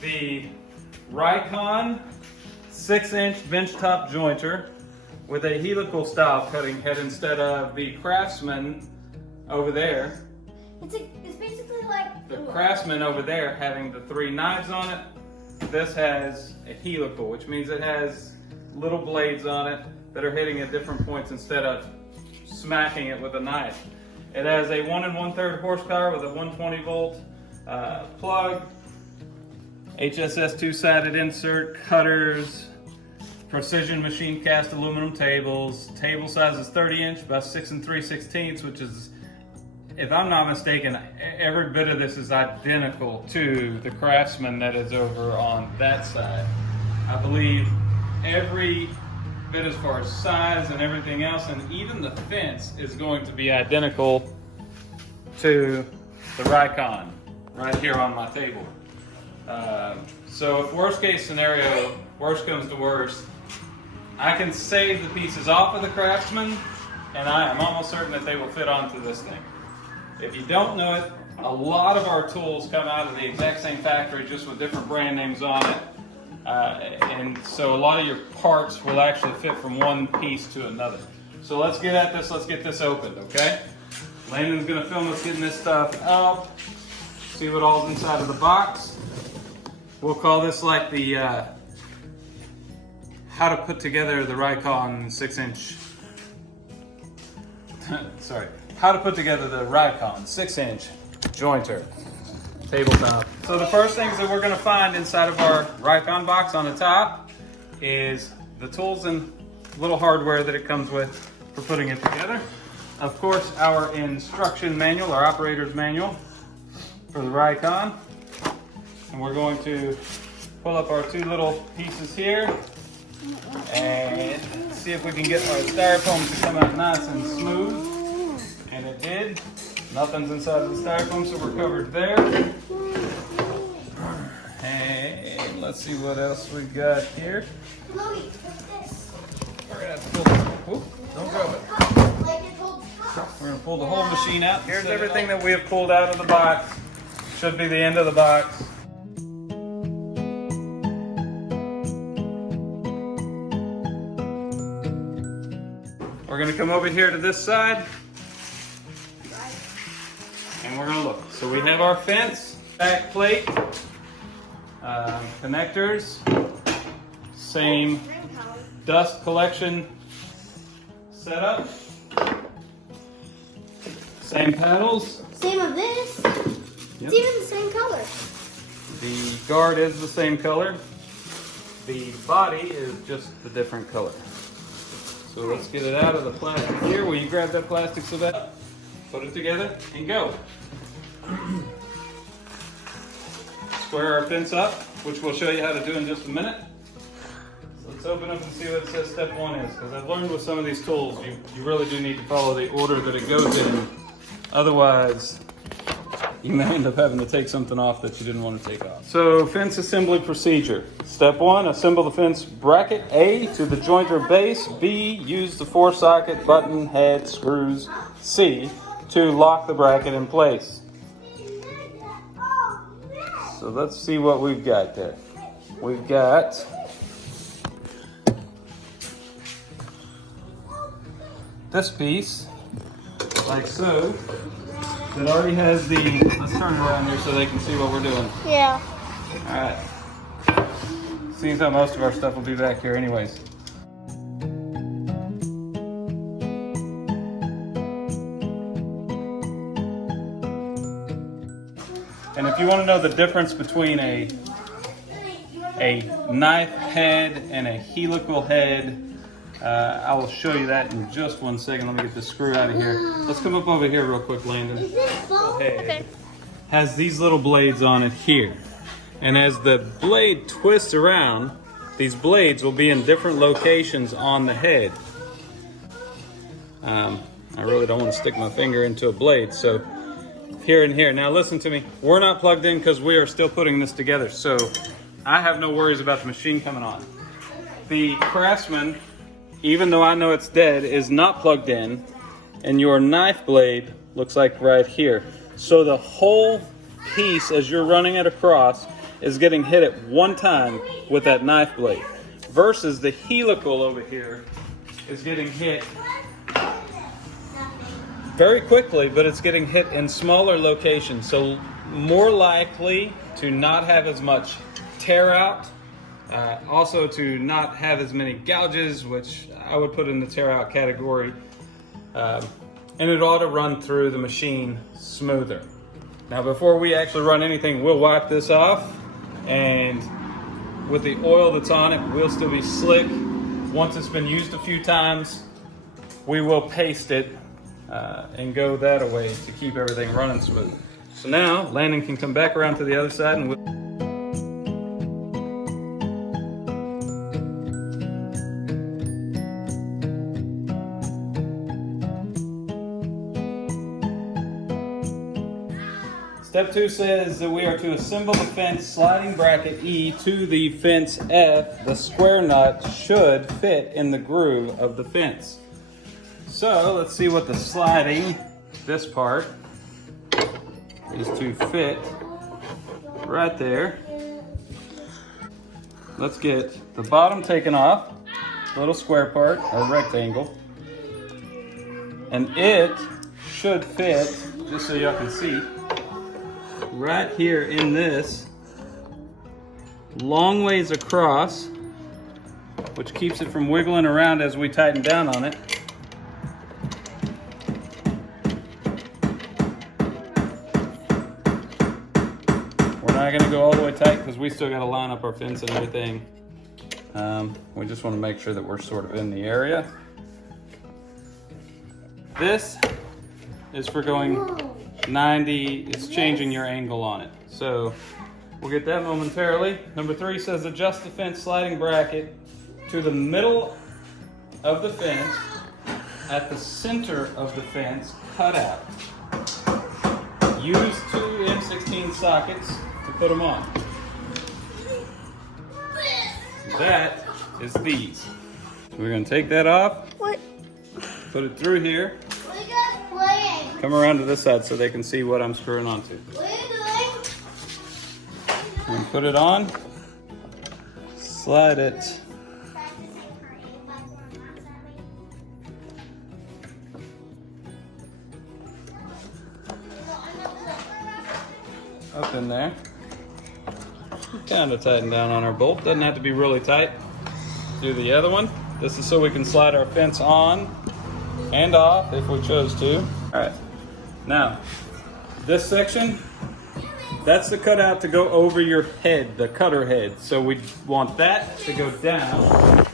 the RIKON 6-inch benchtop jointer with a helical style cutting head instead of the Craftsman over there. It's basically like the Craftsman over there having the 3 knives on it. This has a helical, which means it has little blades on it that are hitting at different points instead of smacking it with a knife. It has a 1 1/3 horsepower with a 120 volt plug, HSS 2-sided insert, cutters, precision machine cast aluminum tables. Table size is 30 inch by 6 3/16, which is, if I'm not mistaken, every bit of this is identical to the Craftsman that is over on that side. I believe every bit as far as size and everything else, and even the fence is going to be identical to the RIKON right here on my table. So if worst case scenario, worst comes to worst, I can save the pieces off of the Craftsman, and I am almost certain that they will fit onto this thing. If you don't know it, a lot of our tools come out of the exact same factory, just with different brand names on it. And so a lot of your parts will actually fit from one piece to another. So let's get at this, let's get this opened, okay? Landon's gonna film us getting this stuff out, see what all's inside of the box. We'll call this like the, how to put together the RIKON 6-inch, sorry, how to put together the RIKON 6-inch jointer tabletop. So the first things that we're gonna find inside of our RIKON box on the top is the tools and little hardware that it comes with for putting it together. Of course, our instruction manual, our operator's manual for the RIKON. And we're going to pull up our 2 little pieces here and see if we can get our styrofoam to come out nice and smooth. And it did. Nothing's inside of the styrofoam, so we're covered there. And let's see what else we got here. Chloe, what's this? We're gonna have to pull the, whoop, don't grab it. Like it holds cups. We're gonna pull the whole machine out. Here's everything that we have pulled out of the box. Should be the end of the box. We're gonna come over here to this side and we're gonna look. So we have our fence, back plate, connectors, same dust collection setup, same paddles. Same of this. Yep. It's even the same color. The guard is the same color. The body is just the different color. So let's get it out of the plastic here. Will you grab that plastic so that, put it together and go. Square our fence up, which we'll show you how to do in just a minute. So let's open up and see what it says step 1 is, because I've learned with some of these tools, you really do need to follow the order that it goes in. Otherwise, you may end up having to take something off that you didn't want to take off. So, fence assembly procedure. Step 1, assemble the fence bracket. A, to the jointer base. B, use the 4-socket button head screws. C, to lock the bracket in place. So let's see what we've got there. We've got this piece, like so, that already has the, let's turn it around here so they can see what we're doing. Yeah. All right. Seems how most of our stuff will be back here anyways. And if you want to know the difference between a knife head and a helical head, I will show you that in just 1 second. Let me get the screw out of here. Let's come up over here real quick, Landon. Okay. Has these little blades on it here. And as the blade twists around, these blades will be in different locations on the head. I really don't want to stick my finger into a blade, so here and here. Now listen to me, we're not plugged in because we are still putting this together, so I have no worries about the machine coming on. The Craftsman, even though I know it's dead, is not plugged in, and your knife blade looks like right here. So the whole piece, as you're running it across, is getting hit at one time with that knife blade, versus the helical over here is getting hit very quickly, but it's getting hit in smaller locations, so more likely to not have as much tear out, also to not have as many gouges, which I would put in the tear out category, and it ought to run through the machine smoother. Now before we actually run anything, we'll wipe this off, and with the oil that's on it, we'll still be slick. Once it's been used a few times, we will paste it and go that way to keep everything running smooth. So now Landon can come back around to the other side, and Step 2 says that we are to assemble the fence sliding bracket E to the fence F. The square nut should fit in the groove of the fence. So let's see what the sliding, this part, is to fit right there. Let's get the bottom taken off, little square part, or rectangle, and it should fit, just so y'all can see, right here in this, long ways across, which keeps it from wiggling around as we tighten down on it. We're not going to go all the way tight because we still got to line up our fence and everything. We just want to make sure that we're sort of in the area. This is for going 90, it's changing your angle on it. So we'll get that momentarily. Number 3 says adjust the fence sliding bracket to the middle of the fence at the center of the fence cutout. Use 2 M16 sockets to put them on. That is these. So we're going to take that off. What? Put it through here. What are you guys playing? Come around to this side so they can see what I'm screwing onto. What are you doing? And put it on. Slide it. Up in there. Kind of tighten down on our bolt. Doesn't have to be really tight. Do the other one. This is so we can slide our fence on and off if we chose to. All right. Now, this section, that's the cutout to go over your head, the cutter head. So we want that to go down.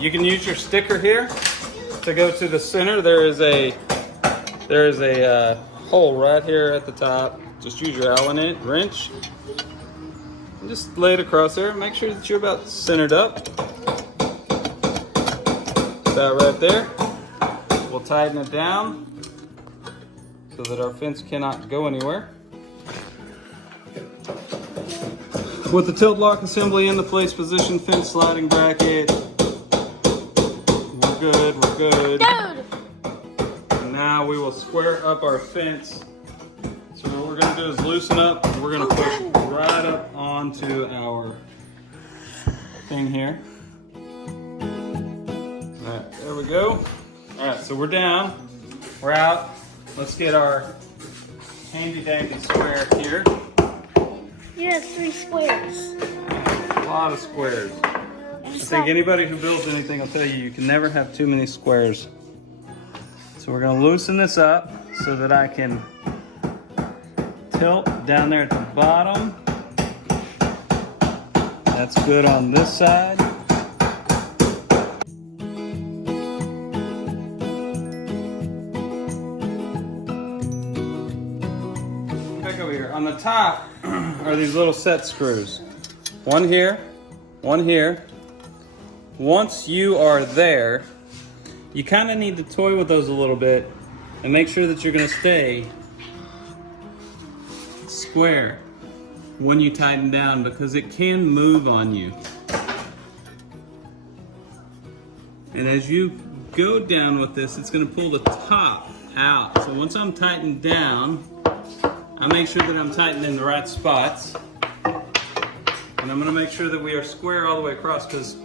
You can use your sticker here to go to the center. There is a hole right here at the top. Just use your Allen wrench and just lay it across there. Make sure that you're about centered up. About right there. We'll tighten it down so that our fence cannot go anywhere. With the tilt lock assembly in the place position fence sliding bracket. We're good, we're good. Dude! And now we will square up our fence. So what we're gonna do is loosen up. We're gonna push right up onto our thing here. All right, there we go. All right, so we're down, we're out. Let's get our handy dandy square here. You have 3 squares. A lot of squares. I think anybody who builds anything will tell you you can never have too many squares. So we're gonna loosen this up so that I can tilt down there at the bottom. That's good on this side. Back over here. On the top are these little set screws. One here, one here. Once you are there, you kind of need to toy with those a little bit and make sure that you're going to stay square when you tighten down, because it can move on you. And as you go down with this, it's gonna pull the top out. So once I'm tightened down, I make sure that I'm tightened in the right spots. And I'm gonna make sure that we are square all the way across, because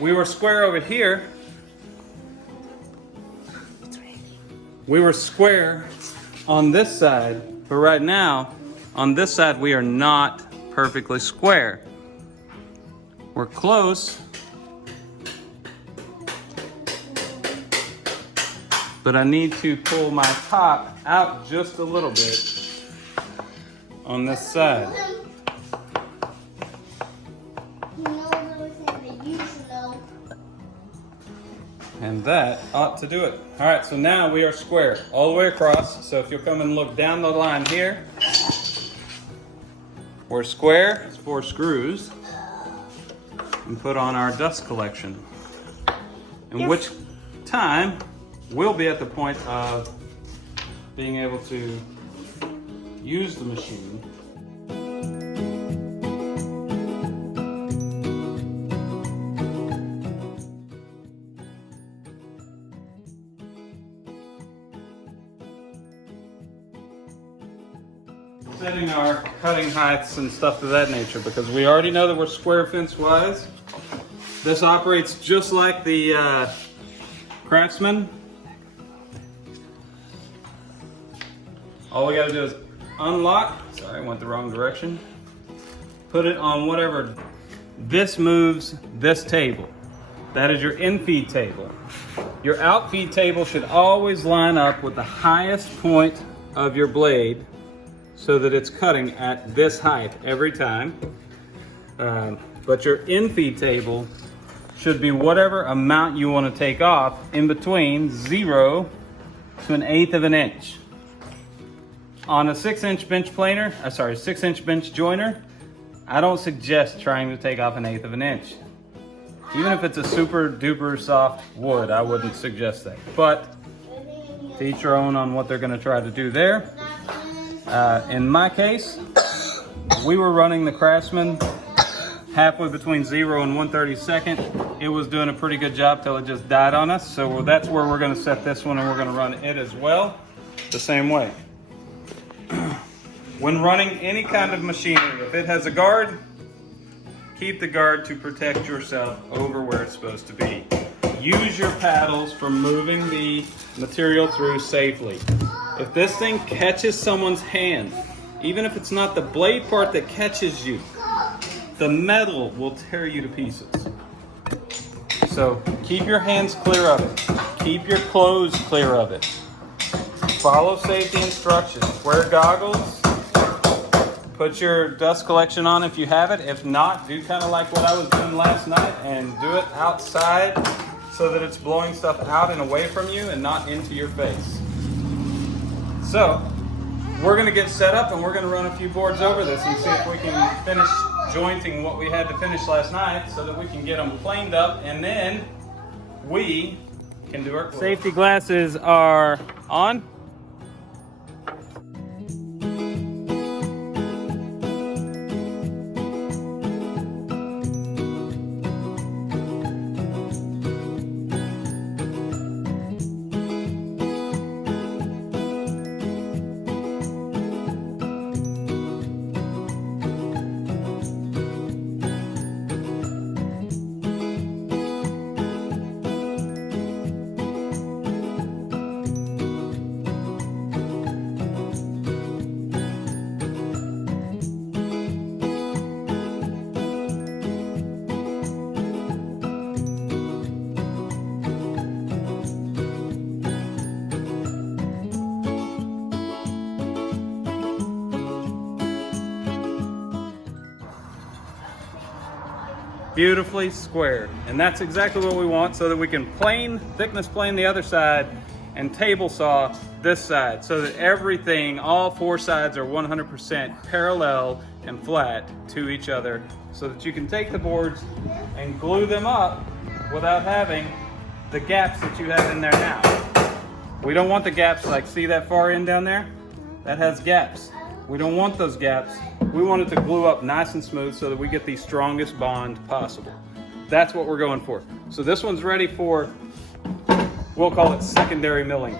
we were square over here. We were square on this side, but right now, on this side, we are not perfectly square. We're close, but I need to pull my top out just a little bit on this side. And that ought to do it. All right, so now we are square all the way across. So if you'll come and look down the line here, we're square. It's 4 screws. And put on our dust collection. In which time, we'll be at the point of being able to use the machine. Setting our cutting heights and stuff of that nature, because we already know that we're square fence wise. This operates just like the Craftsman. All we gotta do is unlock, sorry, I went the wrong direction. Put it on whatever. This moves this table. That is your in-feed table. Your out-feed table should always line up with the highest point of your blade, so that it's cutting at this height every time. But your in-feed table should be whatever amount you want to take off in between 0 to 1/8 of an inch. On a 6-inch bench planer, 6-inch bench joiner, I don't suggest trying to take off 1/8 of an inch. Even if it's a super duper soft wood, I wouldn't suggest that. But to each your own on what they're gonna try to do there. In my case, we were running the Craftsman halfway between 0 and 1/32. It was doing a pretty good job till it just died on us. So that's where we're gonna set this one, and we're gonna run it as well, the same way. When running any kind of machinery, if it has a guard, keep the guard to protect yourself over where it's supposed to be. Use your paddles for moving the material through safely. If this thing catches someone's hand, even if it's not the blade part that catches you, the metal will tear you to pieces. So keep your hands clear of it. Keep your clothes clear of it. Follow safety instructions. Wear goggles. Put your dust collection on if you have it. If not, do kind of like what I was doing last night and do it outside so that it's blowing stuff out and away from you and not into your face. So we're gonna get set up and we're gonna run a few boards over this and see if we can finish jointing what we had to finish last night so that we can get them planed up, and then we can do our safety glasses are on. Beautifully squared, and that's exactly what we want, so that we can thickness plane the other side and table saw this side, so that everything, all 4 sides are 100% parallel and flat to each other, so that you can take the boards and glue them up without having the gaps that you have in there now. We don't want the gaps, like see that far end down there? That has gaps. We don't want those gaps. We want it to glue up nice and smooth so that we get the strongest bond possible. That's what we're going for. So this one's ready for We'll call it secondary milling.